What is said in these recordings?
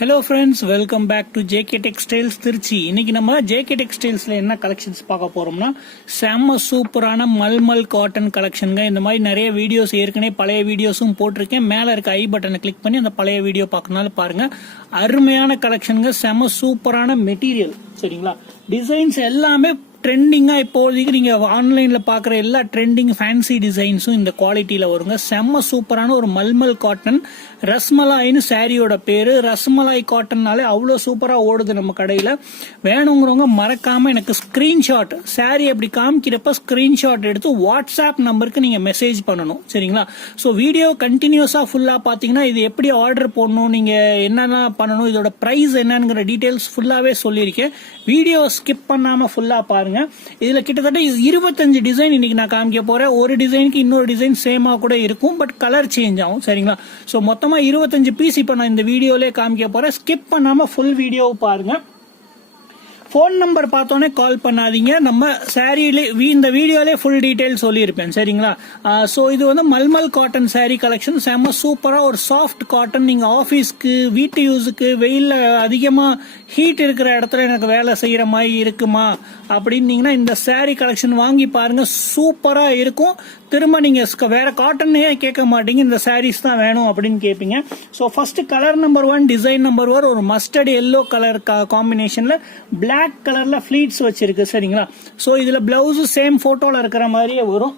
Hello friends, welcome back to JK textiles Trichy. இன்னைக்கு நம்ம JK டெக்ஸ்டைல்ஸ்ல என்ன கலெக்ஷன்ஸ் பார்க்க போறோம்னா, செம்ம சூப்பரான மல்மல் காட்டன் கலெக்ஷனுங்க. இந்த மாதிரி நிறைய வீடியோஸ் ஏற்கனவே பழைய வீடியோஸும் போட்டிருக்கேன். மேல இருக்க ஐ பட்டனை கிளிக் பண்ணி அந்த பழைய வீடியோ பார்க்கறனால பாருங்க. அருமையான கலெக்ஷனுங்க, செம்ம சூப்பரான மெட்டீரியல். சரிங்களா, டிசைன்ஸ் எல்லாமே ட்ரெண்டிங்கா இப்போதைக்கு நீங்க ஆன்லைன்ல பாக்குற எல்லா ட்ரெண்டிங் ஃபேன்சி டிசைன்ஸும் இந்த குவாலிட்டியில வருங்க. செம்ம சூப்பரான ஒரு மல்மல் காட்டன். ரஸ்மலாயின்னு சாரியோட பேரு. ரஸ்மலாய் காட்டன்னாலே அவ்வளோ சூப்பரா ஓடுது நம்ம கடையில. வேணுங்கிறவங்க மறக்காம எனக்கு ஸ்கிரீன்ஷாட், சாரி அப்படி காமிக்கிறப்ப ஸ்கிரீன்ஷாட் எடுத்து வாட்ஸ்அப் நம்பருக்கு நீங்க மெசேஜ் பண்ணணும். சரிங்களா, ஸோ வீடியோ கண்டினியூஸா ஃபுல்லா பாத்தீங்கன்னா இது எப்படி ஆர்டர் போடணும், நீங்க என்னென்ன பண்ணணும், இதோட பிரைஸ் என்னங்கிற டீடைல்ஸ் ஃபுல்லாவே சொல்லியிருக்கேன். வீடியோ ஸ்கிப் பண்ணாம ஃபுல்லா பாருங்க. இதுல கிட்டத்தட்ட 25 டிசைன் இன்னைக்கு நான் காமிக்க போறேன். ஒரு டிசைனுக்கு இன்னொரு டிசைன் சேமா கூட இருக்கும், பட் கலர் சேஞ்ச் ஆகும். சரிங்களா, சோ மொத்தமா 25 பீஸ் இப்ப நான் இந்த வீடியோல காமிக்க போறேன். ஸ்கிப் பண்ணாம ஃபுல் வீடியோ பாருங்க. ஃபோன் நம்பர் பார்த்தோன்னே கால் பண்ணாதீங்க. நம்ம சாரியிலே இந்த வீடியோலே ஃபுல் டீடைல் சொல்லியிருப்பேன். சரிங்களா, ஸோ இது வந்து மல்மல் காட்டன் சாரி கலெக்ஷன். செம்ம சூப்பரா ஒரு சாஃப்ட் காட்டன். நீங்க ஆஃபீஸ்க்கு, வீட்டு யூஸுக்கு, வெயில்ல அதிகமா ஹீட் இருக்கிற இடத்துல எனக்கு வேலை செய்யற மாதிரி இருக்குமா அப்படின்னீங்கன்னா இந்த சாரி கலெக்ஷன் வாங்கி பாருங்க. சூப்பரா இருக்கும். திரும்ப நீங்க வேற காட்டனே கேட்க மாட்டீங்க, இந்த சாரீஸ் தான் வேணும் அப்படின்னு கேட்பீங்க. So first colour number 1, design number 1 ஒரு மஸ்டர்ட் எல்லோ கலர் காம்பினேஷன்ல பிளாக் கலர்ல ஃபிளீட்ஸ் வச்சிருக்கு. சரிங்களா, ஸோ இதுல பிளவுஸ் சேம் போட்டோல இருக்கிற மாதிரியே வரும்.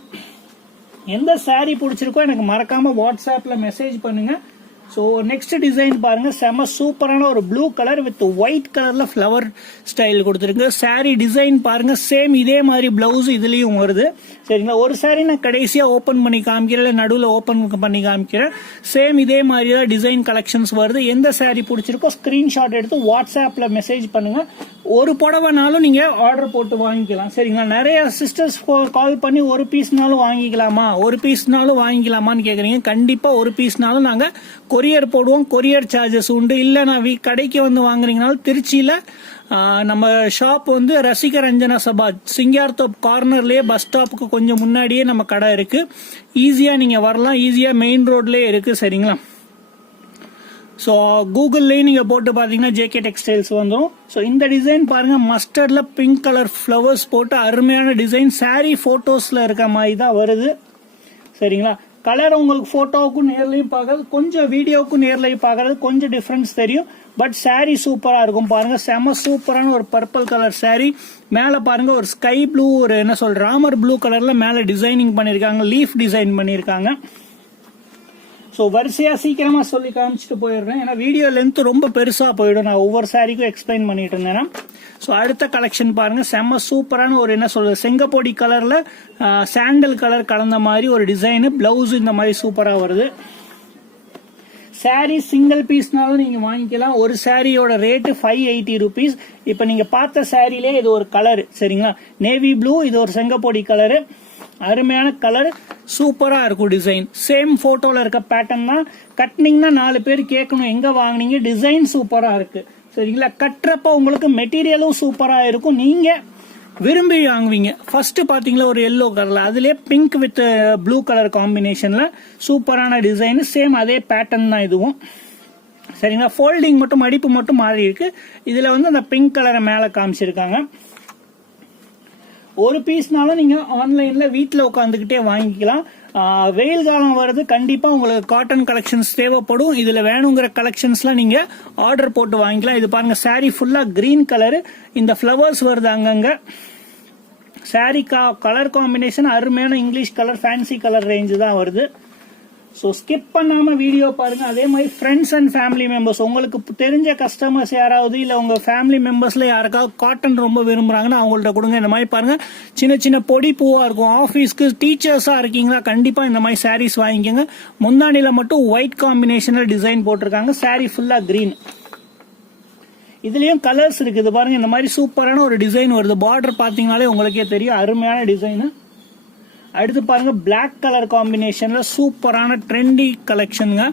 எந்த சாரி பிடிச்சிருக்கோ எனக்கு மறக்காம வாட்ஸ்அப்ல மெசேஜ் பண்ணுங்க. ஸோ நெக்ஸ்ட் டிசைன் பாருங்க. செம சூப்பரான ஒரு ப்ளூ கலர் வித் ஒயிட் கலர்ல ஃபிளவர் ஸ்டைல் கொடுத்துருக்கு. சாரி டிசைன் பாருங்க, சேம் இதே மாதிரி பிளவுஸ் இதுலயும் வருது. சரிங்களா, ஒரு சாரி நான் கடைசியா ஓபன் பண்ணி காமிக்கிறேன், நடுவில் ஓபன் பண்ணி காமிக்கிறேன். சேம் இதே மாதிரி தான் டிசைன் கலெக்ஷன்ஸ் வருது. எந்த சாரி பிடிச்சிருக்கோ ஸ்கிரீன்ஷாட் எடுத்து வாட்ஸ்அப்ல மெசேஜ் பண்ணுங்க. ஒரு புடவைனாலும் நீங்க ஆர்டர் போட்டு வாங்கிக்கலாம். சரிங்களா, நிறைய சிஸ்டர்ஸ் கால் பண்ணி ஒரு பீஸ்னாலும் வாங்கிக்கலாமா, ஒரு பீஸ்னாலும் வாங்கிக்கலாமான்னு கேக்குறீங்க. கண்டிப்பா ஒரு பீஸ்னாலும் நாங்க கொரியர் போடுவோம். கொரியர் சார்ஜஸ் உண்டு. இல்ல நான் கடைக்கு வந்து வாங்குறீங்கனாலும் திருச்சியில நம்ம ஷாப் வந்து ரசிக ரஞ்சனா சபா சிங்கார்தோப் கார்னர்லயே பஸ் ஸ்டாப்புக்கு கொஞ்சம் முன்னாடியே நம்ம கடை இருக்கு. ஈஸியா நீங்க வரலாம். ஈஸியா மெயின் ரோட்லயே இருக்கு. சரிங்களா, ஸோ கூகுள்லேயும் நீங்கள் போட்டு பார்த்தீங்கன்னா ஜேகே டெக்ஸ்டைல்ஸ் வந்துடும். ஸோ இந்த டிசைன் பாருங்க, மஸ்டர்ட்ல பிங்க் கலர் ஃப்ளவர்ஸ் போட்டு அருமையான டிசைன். சாரி போட்டோஸ்ல இருக்க மாதிரி தான் வருது. சரிங்களா, கலர் உங்களுக்கு போட்டோவுக்கும் நேர்லையும் பார்க்கறது, கொஞ்சம் வீடியோவுக்கும் நேர்லையும் பார்க்கறது கொஞ்சம் டிஃபரன்ஸ் தெரியும். பட் சாரி சூப்பரா இருக்கும். பாருங்க, செம சூப்பரான ஒரு பர்பிள் கலர் சாரி. மேல பாருங்க ஒரு ஸ்கை ப்ளூ, ஒரு என்ன சொல்ற ராமர் ப்ளூ கலர்ல மேல டிசைனிங் பண்ணிருக்காங்க, லீஃப் டிசைன் பண்ணிருக்காங்க. ஸோ வரிசையா சீக்கிரமா சொல்லி காமிச்சிட்டு போயிடுறேன், ஏன்னா வீடியோ லென்த் ரொம்ப பெருசா போயிடும். நான் ஒவ்வொரு சாரிக்கும் எக்ஸ்பிளைன் பண்ணிட்டு இருந்தேன். ஸோ அடுத்த கலெக்ஷன் பாருங்க, செம்ம சூப்பரான ஒரு என்ன சொல்றது செங்கப்பொடி கலர்ல சாண்டல் கலர் கலந்த மாதிரி ஒரு டிசைன். பிளவுஸ் இந்த மாதிரி சூப்பரா வருது. சாரி சிங்கிள் பீஸ்னாலும் நீங்க வாங்கிக்கலாம். ஒரு சாரியோட ரேட்டு 580 rupees. இப்ப நீங்க பார்த்த சாரிலே இது ஒரு கலர். சரிங்களா, நேவி ப்ளூ, இது ஒரு செங்கப்பொடி கலரு. அருமையான கலர், சூப்பரா இருக்கும் டிசைன். சேம் போட்டோல இருக்க பேட்டர்ன் தான். கட்டினீங்கன்னா 4 பேர் கேட்கணும் எங்க வாங்கினீங்க, டிசைன் சூப்பரா இருக்கு. சரிங்களா, கட்டுறப்ப உங்களுக்கு மெட்டீரியலும் சூப்பரா இருக்கும், நீங்க விரும்பி வாங்குவீங்க. ஃபர்ஸ்ட் பாத்தீங்களா ஒரு எல்லோ கலர்ல, அதுலயே பிங்க் வித் ப்ளூ கலர் காம்பினேஷன்ல சூப்பரான டிசைன். சேம் அதே பேட்டர்ன் தான் இதுவும். சரிங்களா, ஃபோல்டிங் மட்டும் மடிப்பு மட்டும் மாறி இருக்கு. இதுல வந்து அந்த பிங்க் கலரை மேல காமிச்சிருக்காங்க. ஒரு பீஸ்னாலும் நீங்க ஆன்லைன்ல வீட்டுல உட்காந்துக்கிட்டே வாங்கிக்கலாம். வெயில் காலம் வருது, கண்டிப்பா உங்களுக்கு காட்டன் கலெக்ஷன்ஸ் தேவைப்படும். இதுல வேணுங்கிற கலெக்ஷன்ஸ்லாம் நீங்க ஆர்டர் போட்டு வாங்கிக்கலாம். இது பாருங்க, சாரி ஃபுல்லா கிரீன் கலர், இந்த ஃபிளவர்ஸ் வருது அங்கங்க. சாரி கலர் காம்பினேஷன் அருமையான English colour, fancy colour range தான் வருது. ஸோ ஸ்கிப் பண்ணாம வீடியோ பாருங்க. அதே மாதிரி ஃப்ரெண்ட்ஸ் அண்ட் ஃபேமிலி மெம்பர்ஸ், உங்களுக்கு தெரிஞ்ச கஸ்டமர்ஸ் யாராவது இல்ல உங்க ஃபேமிலி மெம்பர்ஸ்ல யாருக்காவது காட்டன் ரொம்ப விரும்புறாங்கன்னா அவங்கள்ட்ட கொடுங்க. இந்த மாதிரி பாருங்க, சின்ன சின்ன பொடி பூவா இருக்கும். ஆஃபீஸ்க்கு டீச்சர்ஸா இருக்கீங்களா, கண்டிப்பா இந்த மாதிரி சாரீஸ் வாங்கிக்கோங்க. முந்தானில மட்டும் ஒயிட் காம்பினேஷன்ல டிசைன் போட்டிருக்காங்க. சாரி ஃபுல்லா கிரீன். இதுலயும் கலர்ஸ் இருக்குது பாருங்க. இந்த மாதிரி சூப்பரான ஒரு டிசைன் வருது. பார்டர் பாத்தீங்கன்னாலே உங்களுக்கே தெரியும், அருமையான டிசைன். அடுத்து பாருங்க, பிளாக் கலர் காம்பினேஷன்ல சூப்பரான ட்ரெண்டி கலெக்ஷனுங்க.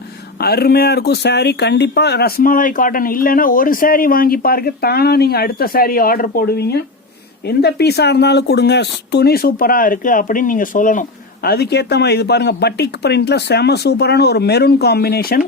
அருமையா இருக்கும் சாரி. கண்டிப்பா ரஸ்மலாய் காட்டன் இல்லைன்னா ஒரு சாரி வாங்கி பாருங்க, தானா நீங்க அடுத்த சாரி ஆர்டர் போடுவீங்க. எந்த பீஸா இருந்தாலும் கொடுங்க, துணி சூப்பரா இருக்கு அப்படின்னு நீங்க சொல்லணும். அதுக்கேத்த மாதிரி இது பாருங்க, பட்டிக் பிரிண்ட்ல செம சூப்பரான ஒரு மெரூன் காம்பினேஷன்.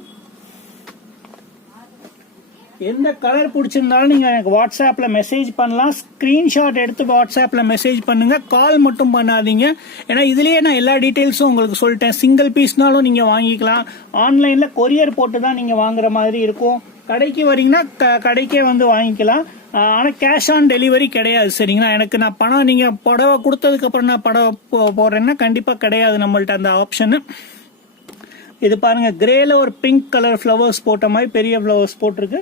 எந்த கலர் பிடிச்சிருந்தாலும் நீங்க எனக்கு வாட்ஸ்அப்ல மெசேஜ் பண்ணலாம். ஸ்கிரீன்ஷாட் எடுத்து வாட்ஸ்அப்ல மெசேஜ் பண்ணுங்க, கால் மட்டும் பண்ணாதீங்க. ஏன்னா இதுலயே நான் எல்லா டீடைல்ஸும் உங்களுக்கு சொல்லிட்டேன். சிங்கிள் பீஸ்னாலும் நீங்க வாங்கிக்கலாம், ஆன்லைன்ல கொரியர் போட்டு தான் நீங்க வாங்குற மாதிரி இருக்கும். கடைக்கு வரீங்கன்னா கடைக்கே வந்து வாங்கிக்கலாம். ஆனா கேஷ் ஆன் டெலிவரி கிடையாது, சரிங்களா? எனக்கு நான் பணம் நீங்க புடவை கொடுத்ததுக்கு அப்புறம் நான் புடவை போடுறேன்னா கண்டிப்பா கிடையாது நம்மள்ட்ட அந்த ஆப்ஷன். இது பாருங்க, கிரேல ஒரு பிங்க் கலர் ஃபிளவர்ஸ் போட்ட மாதிரி பெரிய ஃபிளவர்ஸ் போட்டிருக்கு,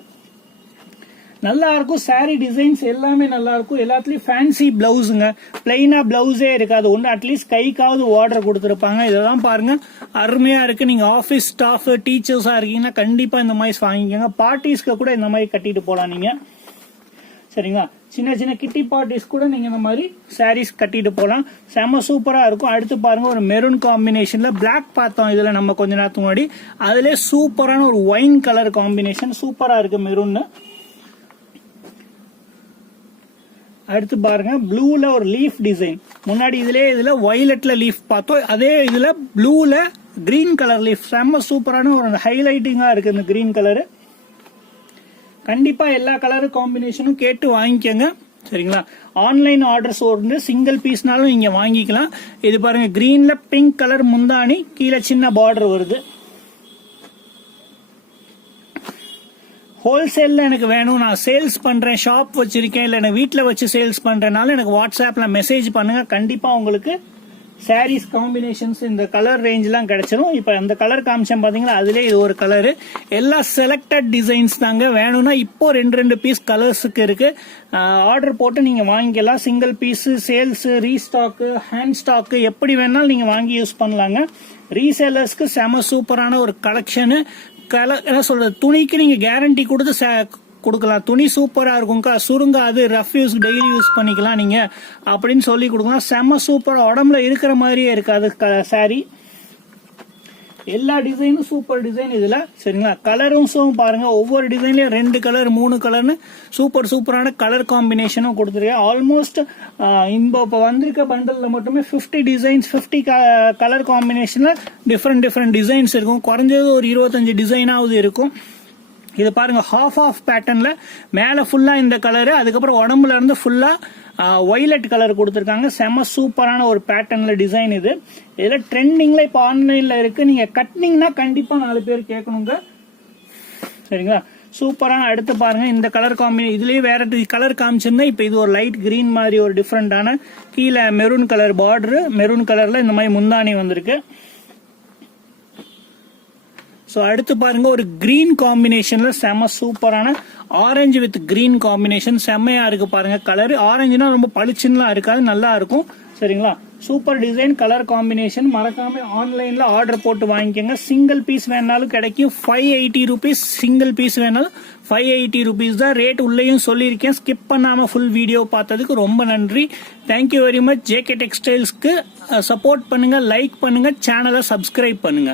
நல்லா இருக்கும். சாரி டிசைன்ஸ் எல்லாமே நல்லா இருக்கும். எல்லாத்துலயும் ஃபேன்சி பிளவுஸுங்க, பிளைனா பிளவுஸே இருக்காது. ஒன்று அட்லீஸ்ட் கைக்காவது ஆர்டர் கொடுத்துருப்பாங்க. இதெல்லாம் பாருங்க, அருமையா இருக்கு. நீங்க ஆஃபீஸ் ஸ்டாஃப் டீச்சர்ஸா இருக்கீங்கன்னா கண்டிப்பா இந்த மாதிரி வாங்கிக்கோங்க. பார்ட்டிஸ்க்கு கூட இந்த மாதிரி கட்டிட்டு போலாம் நீங்க, சரிங்களா? சின்ன சின்ன கிட்டி பார்ட்டிஸ் கூட நீங்க இந்த மாதிரி சாரீஸ் கட்டிட்டு போலாம், செம சூப்பரா இருக்கும். அடுத்து பாருங்க, ஒரு மெரூன் காம்பினேஷன்ல பிளாக் பார்த்தோம் இதுல நம்ம கொஞ்ச நேரத்துக்கு முன்னாடி, அதுல சூப்பரான ஒரு ஒயின் கலர் காம்பினேஷன் சூப்பரா இருக்கு மெரூன். அடுத்து பாருங்க, ப்ளூல ஒரு லீஃப் டிசைன். முன்னாடி இதுல வயலட்ல லீஃப் பார்த்தோம், அதே இதுல ப்ளூல கிரீன் கலர் லீஃப். செம்ம சூப்பரான ஒரு ஹைலைட்டிங்கா இருக்கு இந்த கிரீன் கலரு. கண்டிப்பா எல்லா கலர் காம்பினேஷனும் கேட்டு வாங்கிக்கோங்க, சரிங்களா? ஆன்லைன் ஆர்டர்ஸ் வந்து சிங்கிள் பீஸ்னாலும் நீங்க வாங்கிக்கலாம். இது பாருங்க, கிரீன்ல பிங்க் கலர் முந்தானி, கீழே சின்ன பார்டர் வருது. ஹோல்சேல்ல எனக்கு வேணும், நான் சேல்ஸ் பண்றேன், ஷாப் வச்சிருக்கேன், இல்ல நான் வீட்டில் வச்சு சேல்ஸ் பண்றேனால எனக்கு வாட்ஸ்அப்ல மெசேஜ் பண்ணுங்க. கண்டிப்பா உங்களுக்கு சாரீஸ் காம்பினேஷன்ஸ் இந்த கலர் ரேஞ்ச்லாம் கிடைச்சிடும். இப்ப அந்த கலர் காமிச்சேன் பாத்தீங்களா, அதுல இது ஒரு கலரு. எல்லா செலக்டட் டிசைன்ஸ் தாங்க. வேணும்னா இப்போ 2 பீஸ் கலர்ஸுக்கு இருக்கு, ஆர்டர் போட்டு நீங்க வாங்கிக்கலாம். Single piece, sales, restock, hand stock எப்படி வேணாலும் நீங்க வாங்கி யூஸ் பண்ணலாங்க. ரீசேலர்ஸ்க்கு செம சூப்பரான ஒரு கலெக்ஷனு. என்ன சொல்றது, துணிக்கு நீங்க கேரண்டி கொடுத்து கொடுக்கலாம். துணி சூப்பரா இருக்கும்க்கா, சுருங்காது, ரஃப் யூஸ், டெய்லி யூஸ் பண்ணிக்கலாம் நீங்க அப்படின்னு சொல்லி கொடுக்கலாம். செம சூப்பரா, உடம்புல இருக்கிற மாதிரியே இருக்காது சாரி. எல்லா டிசைனும் சூப்பர் டிசைன் இதுல, சரிங்களா? கலரும் பாருங்க, ஒவ்வொரு டிசைன்லயும் 2 கலர் 3 கலர்னு சூப்பரான கலர் காம்பினேஷனும் கொடுத்துருக்கேன். ஆல்மோஸ்ட் இப்போ வந்திருக்க பண்டல்ல மட்டுமே 50 டிசைன்ஸ், 50 கலர் காம்பினேஷன்ல டிஃப்ரெண்ட் டிசைன்ஸ் இருக்கும். குறைஞ்சது ஒரு 25 டிசைனாவது இருக்கும். இது பாருங்க, ஹாஃப் பேட்டர்ன்ல மேல ஃபுல்லா இந்த கலரு, அதுக்கப்புறம் உடம்புல இருந்து ஃபுல்லா வயலட் கலர் கொடுத்துருக்காங்க. செம சூப்பரான ஒரு பேட்டர்ன்ல டிசைன் இது. இதுல ட்ரெண்டிங்ல இப்ப ஆன்லைன்ல இருக்கு. நீங்க கட்டினீங்கன்னா கண்டிப்பா 4 பேர் கேட்கணுங்க, சரிங்களா? சூப்பரான. அடுத்து பாருங்க, இந்த கலர் காம்பினேஷன் இதுலயே வேற கலர் காமிச்சிருந்தா, இப்ப இது ஒரு லைட் கிரீன் மாதிரி ஒரு டிஃப்ரெண்டான, கீழே மெரூன் கலர் பார்டர், மெரூன் கலர்ல இந்த மாதிரி முந்தானி வந்திருக்கு. அடுத்து பாருங்க, ஒரு கிரீன் காம்பினேஷன்ல செம சூப்பரான ஆரஞ்சு வித் கிரீன் காம்பினேஷன் செம்மையா இருக்கு பாருங்க. கலர் ஆரஞ்சுனா ரொம்ப பளிச்சுன்னா இருக்காது, நல்லா இருக்கும், சரிங்களா? Super design, colour combination. மறக்காம ஆன்லைன்ல ஆர்டர் போட்டு வாங்கிக்கோங்க. சிங்கிள் பீஸ் வேணாலும் கிடைக்கும், 580 rupees. சிங்கிள் பீஸ் வேணாலும் 580 rupees தான் ரேட். உள்ளேயும் சொல்லியிருக்கேன். ஸ்கிப் பண்ணாம ஃபுல் வீடியோ பார்த்ததுக்கு ரொம்ப நன்றி. Thank you very much. ஜேகே டெக்ஸ்டைல்ஸ்க்கு சப்போர்ட் பண்ணுங்க, லைக் பண்ணுங்க, சேனலை சப்ஸ்கிரைப் பண்ணுங்க.